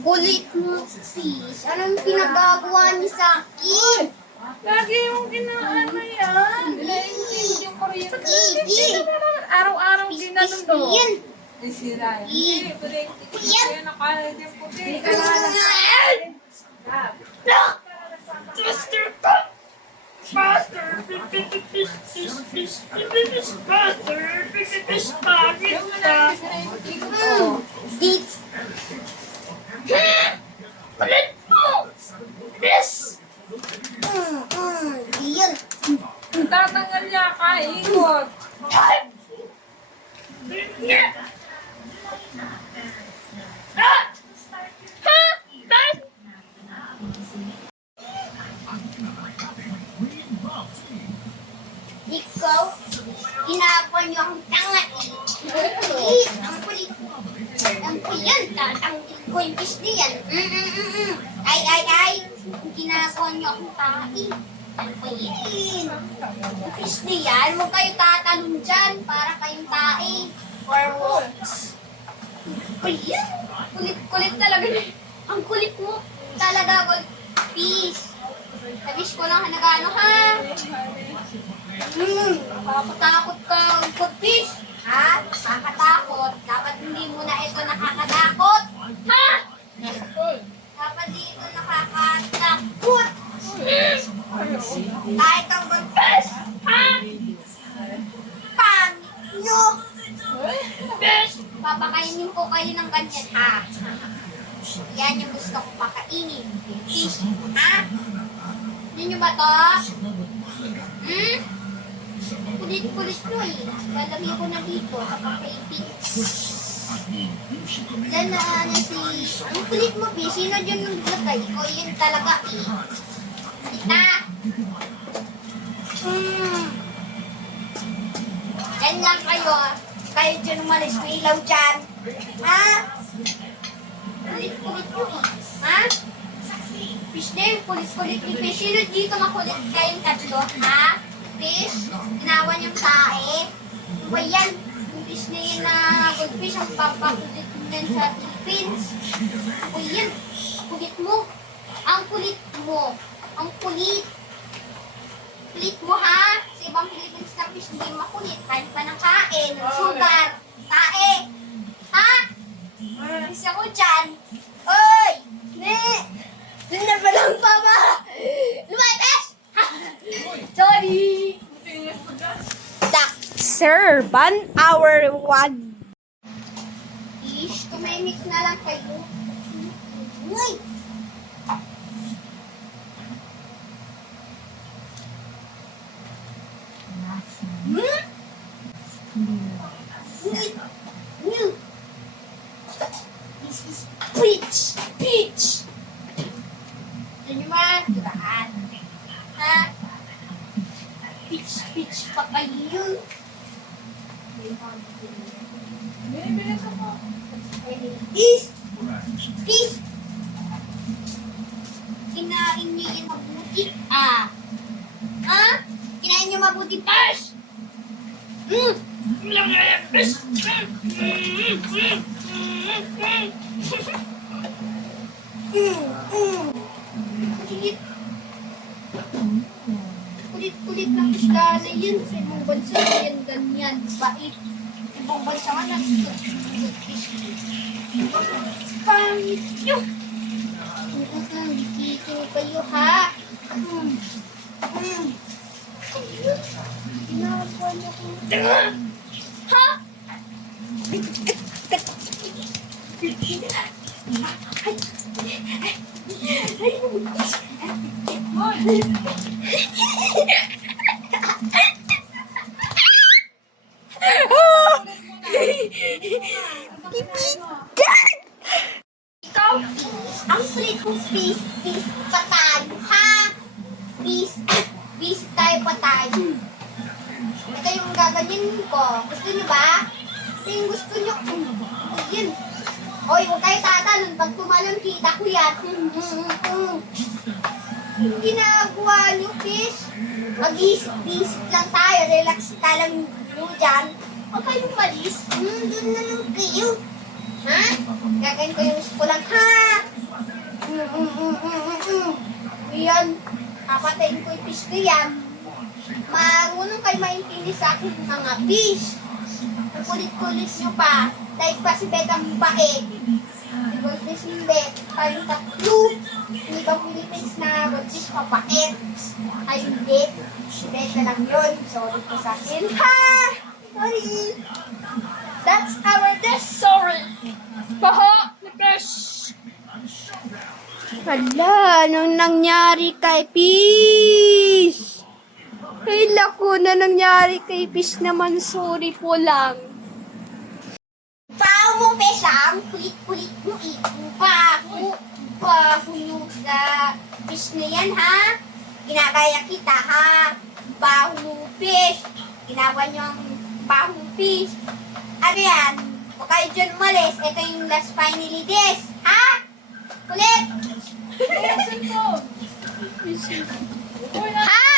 Kulit mo, sis. Anong pinagagawa niyo sa akin? Lagi yung ginaano yan. Hindi yung kuryente. Araw-araw ginanon do. Yan. Ay, sira. Hindi, kuryente. Kaya nakalit yung puti. Hindi ka Faster ka! Faster! Faster! Dit! Palit mo! Yes! Yan! tatanggal niya ka, ikot. Ikaw, ginagawa niyo ang tanga eh. Ang kulit. Ang kulit. Tatanggil ko yung fish niyan. Ay. Ginagawa niyo akong tanga eh. Ang kulit. Ang fish niyan, huwag kayo tatanong dyan para kayong tae. Or wolves. Kulit. Kulit talaga. Ang kulit mo talaga, gold fish. Sabish ko lang nagano ha. Nakakatakot ka, good fish. Ha? Nakakatakot. Dapat hindi mo na ito nakakatakot. Ha? Dapat dito nakakatakot. Kahit ang good fish. Ha? Pangit nyo. Fish. Papakainin ko kayo ng ganyan, ha? Yan yung gusto ko pakainin. Fish. Ha? Hindi nyo ba to? Kulit-kulit nyo eh. Lalagay ko na dito sa pakaipit. Yan na si... Ang kulit mo, B. Sino dyan nang lagay? O yun talaga eh. Kita! Yan lang kayo. Kayo dyan umalis. May ilaw dyan. Ha? Kulit-kulit nyo eh. Ha? Fish din, kulit-kulit ni Fish. Sino dito makulit kayong tatlo? Ha? Fish? Ginawa niyong tae? Ano ba yan? Yung fish na yun na good fish ang papakulit din sa Philippines. Ano ba yan? Kulit mo. Ang kulit mo. Ang kulit. Kulit mo ha? Sa ibang Philippines na fish hindi makulit. Kain pa ng kain, ng sugar, tae. Ha? Fish ako dyan. Oy! Ne! Doon na ba lang pa ba? Lumayas! Sorry! Sir, 1 hour 1. Ish, tumimik na lang kayo. Uy! This is peach! Ano ba? Dibahan? Ha? Peach pa kayo. Binibili ka po. Is! Kinain niyo yung mabuti. Ha? Kinain niyo mabuti, Pars! Kulit ng isda na yun. Sa ibang bansa yan ganyan. Bait. Ibang bansa nga pangit nyo. Dito kayo ha. Ginagawa niyo kong ha? Ikaw, ang kulit mong peace pa tayo, ha? Peace tayo pa tayo. Ito yung gaganyan ko. Gusto nyo ba? Ito yung gusto nyo. Yun. Hoy, huwag kayo tatanong. Pag tumalon, kita ko yan. Ginagawa nyo, fish. Mag-isip lang tayo. Relax ka lang nyo dyan. Huwag kayong malis. Doon na lang kayo. Ha? Gagawin ko yung wish ko lang, ha? Yan. Papatayin ko yung fish ko yan. Marunong kayo maintindi sa akin mga fish. Ang kulit-kulit nyo pa. Dahil pa si Bet ang bait. Si Goldfish yung Bet. Kayong tatlo. Hindi ka Philippines na Goldfish mapait. Kayong Bet. Si Bet na lang yun. Sorry po sa akin. Ha! Sorry. That's our death. Sorry. Baho! Nipres! Hala, anong nangyari kay Fish? Ay, lako na nangyari kay Fish naman. Sorry po lang. Pao mo, Besang. Kulit-kulit mo. Baho mo sa fish na yan, ha? Ginagaya kita, ha? Baho mo, fish. Ginawa niyo ang baho fish. Ano yan? Huwag kayo dyan umalis. Ito yung last finally this. Ha? Kulit! Lesson ko! Ha?